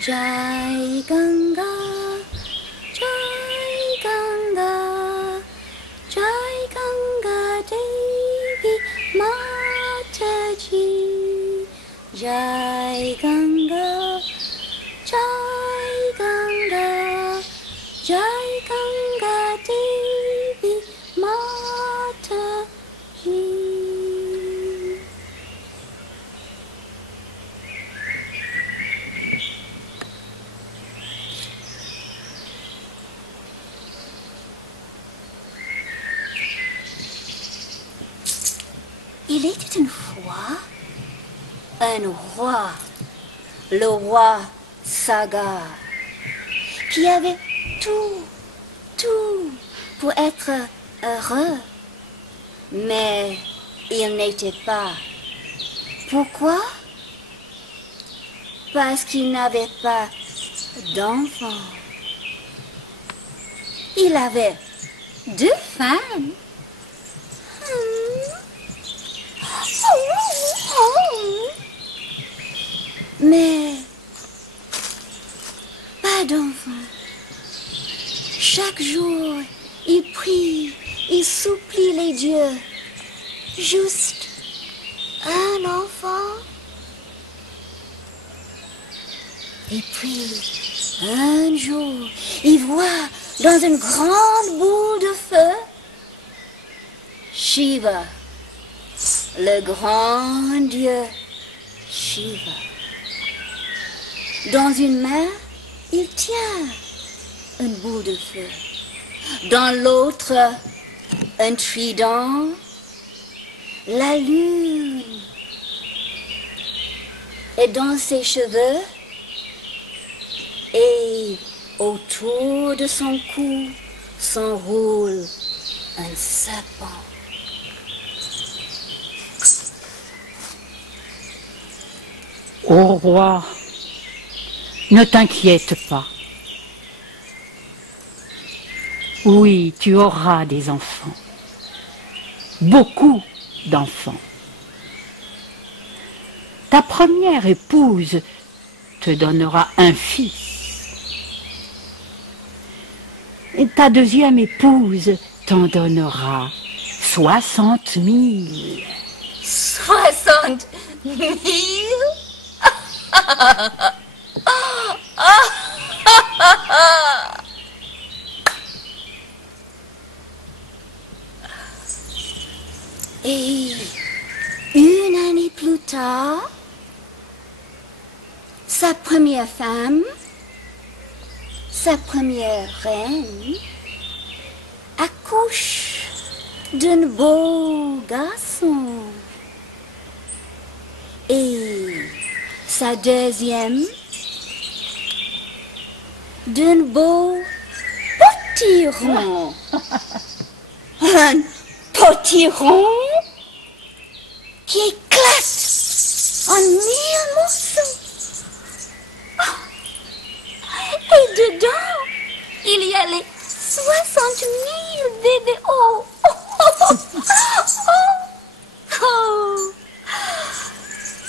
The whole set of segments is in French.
Jai Ganga, Jai Ganga, Jai Ganga Devi Mataji, Jai Ganga, Jai Ganga, Jai Ganga Devi Mataji. Il était une fois un roi, le roi Saga, qui avait tout pour être heureux. Mais il n'était pas. Pourquoi? Parce qu'il n'avait pas d'enfant. Il avait 2 femmes. Mais pas d'enfant. Chaque jour, il prie, il supplie les dieux. Juste un enfant. Et puis, un jour, il voit dans une grande boule de feu Shiva, le grand dieu Shiva. Dans une main, il tient une boule de feu. Dans l'autre, un trident, la lune. Et dans ses cheveux, et autour de son cou, s'enroule un serpent. Ô roi, ne t'inquiète pas. Oui, tu auras des enfants. Beaucoup d'enfants. Ta première épouse te donnera un fils. Et ta deuxième épouse t'en donnera 60 000. 60 000? Et une année plus tard, sa première femme, sa première reine, accouche d'un beau garçon. Et sa deuxième, d'un beau potiron. Un potiron qui éclate en 1000 morceaux. Et dedans, il y a les 60 000 bébés. Oh, oh.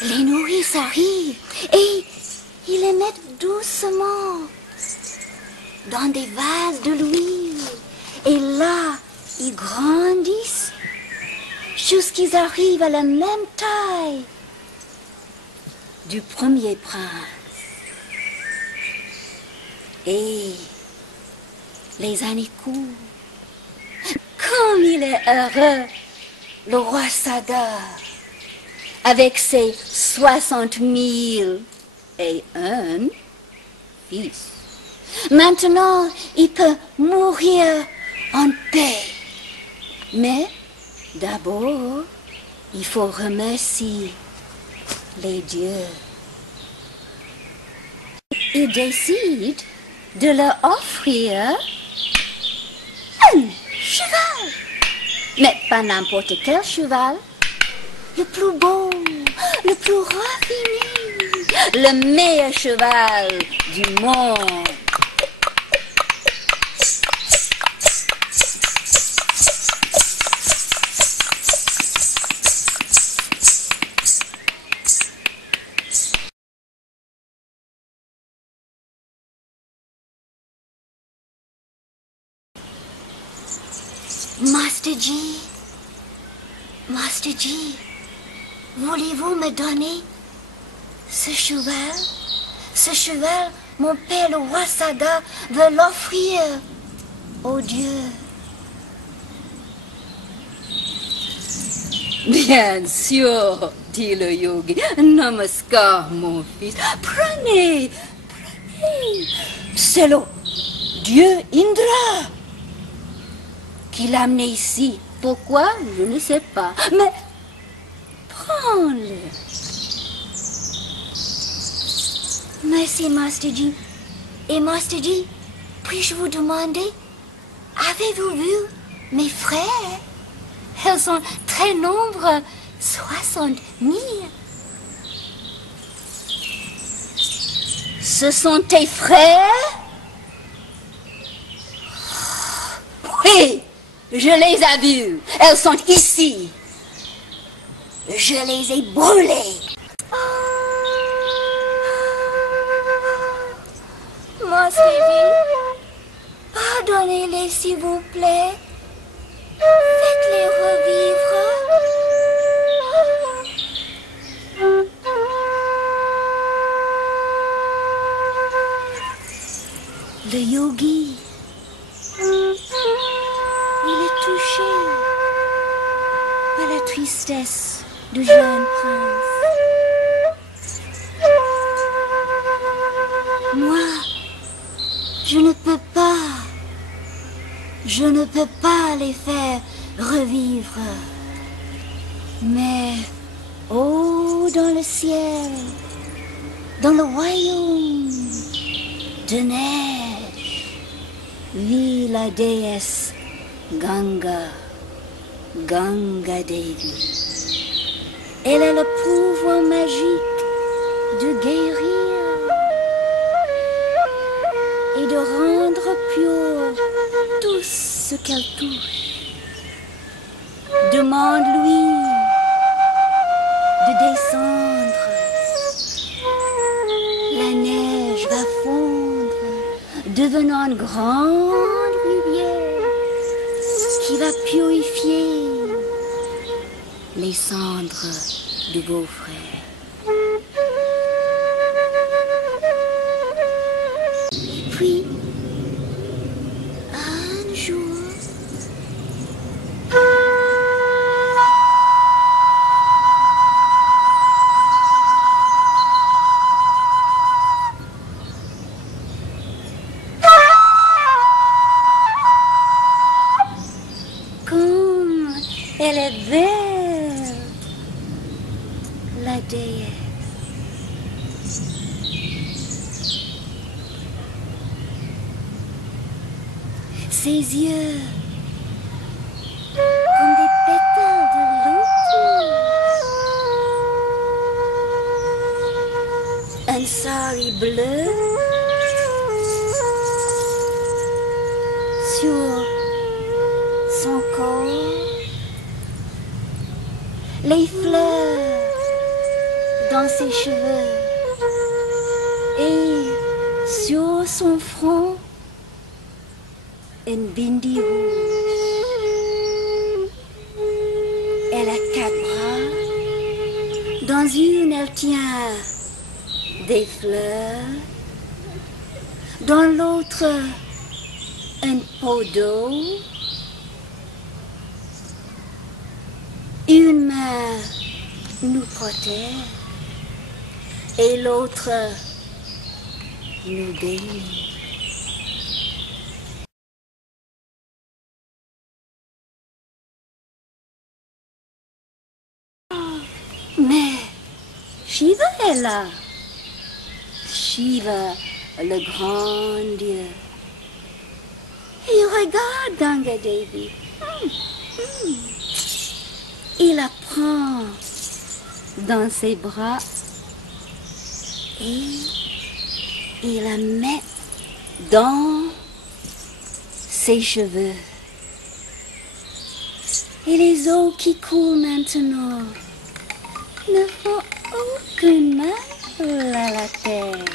Les nourrices arrivent et ils les mettent doucement dans des vases de l'huile. Et là, ils grandissent jusqu'ils arrivent à la même taille du premier prince. Et les années courent. Comme il est heureux, le roi Saga, avec ses 60 000 et un fils. Maintenant, il peut mourir en paix. Mais d'abord, il faut remercier les dieux. Il décide de leur offrir un cheval. Mais pas n'importe quel cheval. Le plus beau, le plus raffiné, le meilleur cheval du monde. Master G, Master G, voulez-vous me donner ce cheval? Ce cheval, mon père le roi Saga veut l'offrir au Dieu. Bien sûr, dit le yogi. Namaskar, mon fils. Prenez, prenez. C'est le Dieu Indra qui l'a amené ici. Pourquoi? Je ne sais pas. Mais prends-le. Merci, Master G. Et Master G, puis-je vous demander, avez-vous vu mes frères? Ils sont très nombreux, 60 000. Ce sont tes frères? Oui, je les ai vus. Elles sont ici. Je les ai brûlés. Master G, pardonnez-les s'il vous plaît. Faites-les revivre. Le yogi, il est touché par la tristesse du jeune prince. Moi, je ne peux pas les faire revivre. Mais, oh, dans le ciel, dans le royaume de neige, vit la déesse Ganga, Ganga Devi. Elle a le pouvoir magique de guérir et de rendre pur tout ce qu'elle touche. Demande-lui de descendre. La neige va fondre, devenant une grande rivière qui va purifier les cendres de vos frères. Et puis, un jour, comme elle est belle, la déesse. Ses yeux, comme des pétales de lotus. Un sari bleu sur son corps. Les fleurs dans ses cheveux. Et sur son front, une bindi rouge. Elle a 4 bras. Dans une, elle tient des fleurs. Dans l'autre, un pot d'eau. Une main nous protège et l'autre nous bénit. Mais Shiva est là. Shiva, le grand Dieu. Il regarde Ganga Devi. Il la prend dans ses bras et il la met dans ses cheveux. Et les eaux qui coulent maintenant ne font aucun mal à la terre.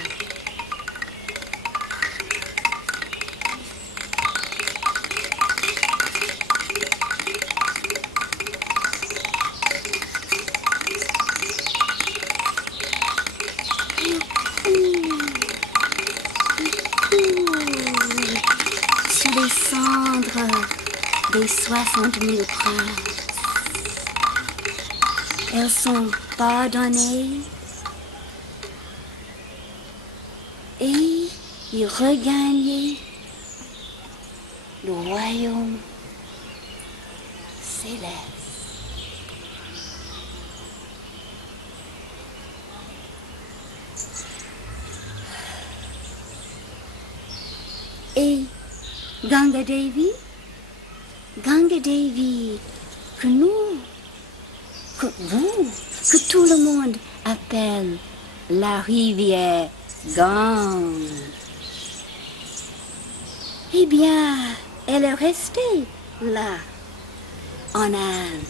les cendres des 60 000 princes. Elles sont pardonnées et ils regagnent le royaume céleste. Et Ganga Devi, que nous, que vous, que tout le monde appelle la rivière Gange. Eh bien, elle est restée là, en Inde.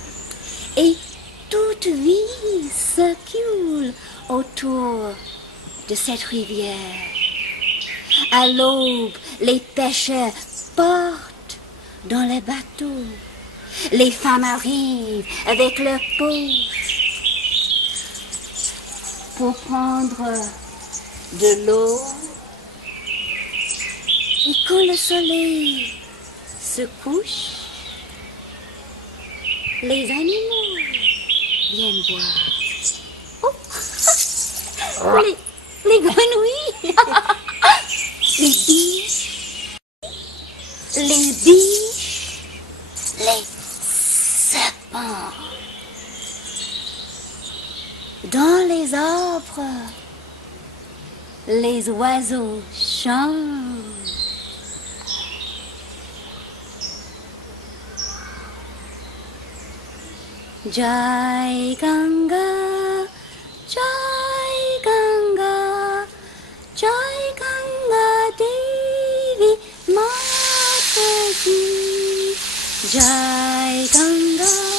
Et toute vie circule autour de cette rivière. À l'aube, les pêcheurs partent dans les bateaux. Les femmes arrivent avec leurs poches pour prendre de l'eau. Et quand le soleil se couche, les animaux viennent boire. Oh, les grenouilles, les biches, les serpents. Dans les arbres, les oiseaux chantent. Jai Ganga, Jai Ganga, Jai Ganga Devi Mataji, Jai Ganga.